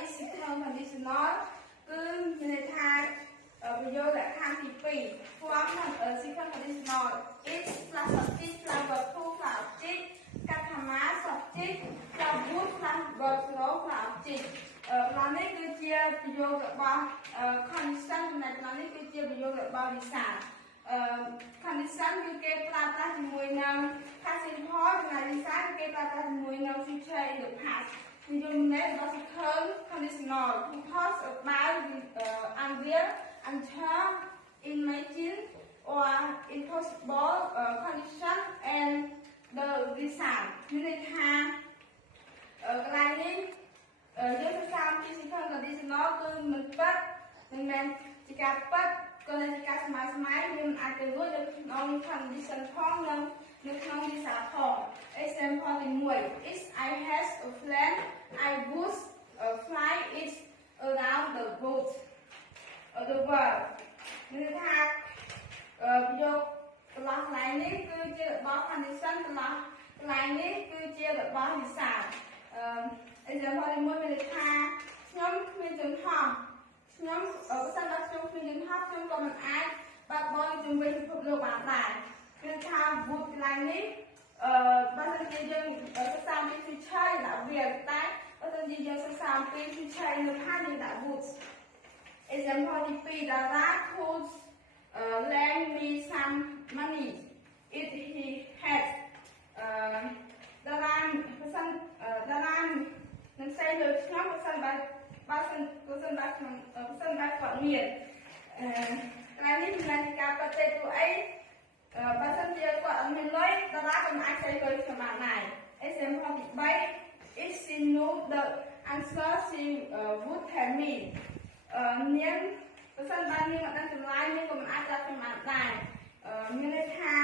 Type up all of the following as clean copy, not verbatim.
is conditional គឺមានន័យថាប្រយោគលក្ខខណ្ឌទី2 form conditional is plus subject plus verb to plus object កាត់ថាម៉ា subject plus would plus verb to plus object ប្លន់នេះគឺជាប្រយោគរបស់ condition ចំណែកប្លន់នេះគឺជាប្រយោគរបស់វិសាលcondition គឺគេប្រើប្រាស់ជាមួយនឹង past simple ចំណែកវិសាលគេប្រើប្រាស់ជាមួយនឹង future in the past និយមន័យរបស់ conditional who talks about unreal until imagine or impossible condition and the result មានន័យថាកន្លែងនេះយើងសិក្សាពី conditional គឺមិនពិតមិនមែនជាការពិតក៏នៅជាការស្មើស្មើយើងអាចទៅរួចនៅក្នុង condition ផងនិងនៅក្នុងវិសាលផង example ទី1 if I had a plan I would fly it around the world មានថាប្រយោគកន្លះកន្លែងនេះគឺជារបស់ condition កន្លះកន្លែងនេះគឺជារបស់វិសាលexample ទី1មានន័យថាខ្ញុំគ្មានជំហរខ្ញុំបើសិនបើខ្ញុំគ្មានជំហរខ្ញុំក៏មិនអាចបើកបរជំវិញពិភពលោកបានដែរគឺថា would កន្លែងនេះបើសិនជាយើងសិក្សាពី future ដាក់វាតែបើសិនជាយើងសិក្សាពី future នៅខាងយើងដាក់ would example ទី2 Dara could lend me some money if he had Dara នឹងផ្សេងលើខ្ញុំបើសិនបើគាត់មានកន្លែងនេះមិនមែនជាការពិតទេព្រោះអីបើសិនជាគាត់អត់មានលុយតារាក៏មិនអាចផ្សេងលុយខ្ញុំបានដែរ example ទី3 if she knew the answer she would tell me នាងបើសិនបើនាងអត់ដឹងចម្លើយនាងក៏មិនអាចប្រាប់ខ្ញុំបានដែរមានន័យថា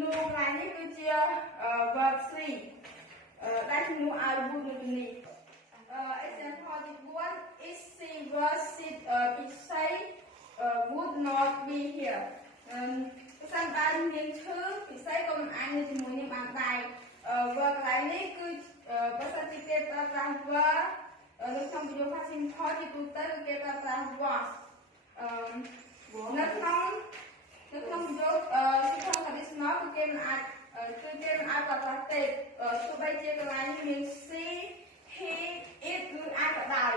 know កន្លែងនេះគឺជា verb 3ដែលជំនួសឲ្យ would នៅទីនេះexample ទី4 if she was sick say would not be here បើសិនបើនាងឈឺពិសេសក៏មិនអាចនៅជាមួយនាងបានដែរ verb កន្លែងនេះគឺបើសិនជាគេប្រើប្រាស់ verb នៅក្នុងប្រយោគ past simple ជាទូទៅគឺគេប្រើប្រាស់ was នៅក្នុងប្រយោគ simple conditional គឺគេមិនអាចប្រើប្រាស់ទេទោះបីជាកន្លែងនេះមាន she he it ឬអាចក៏ដោយ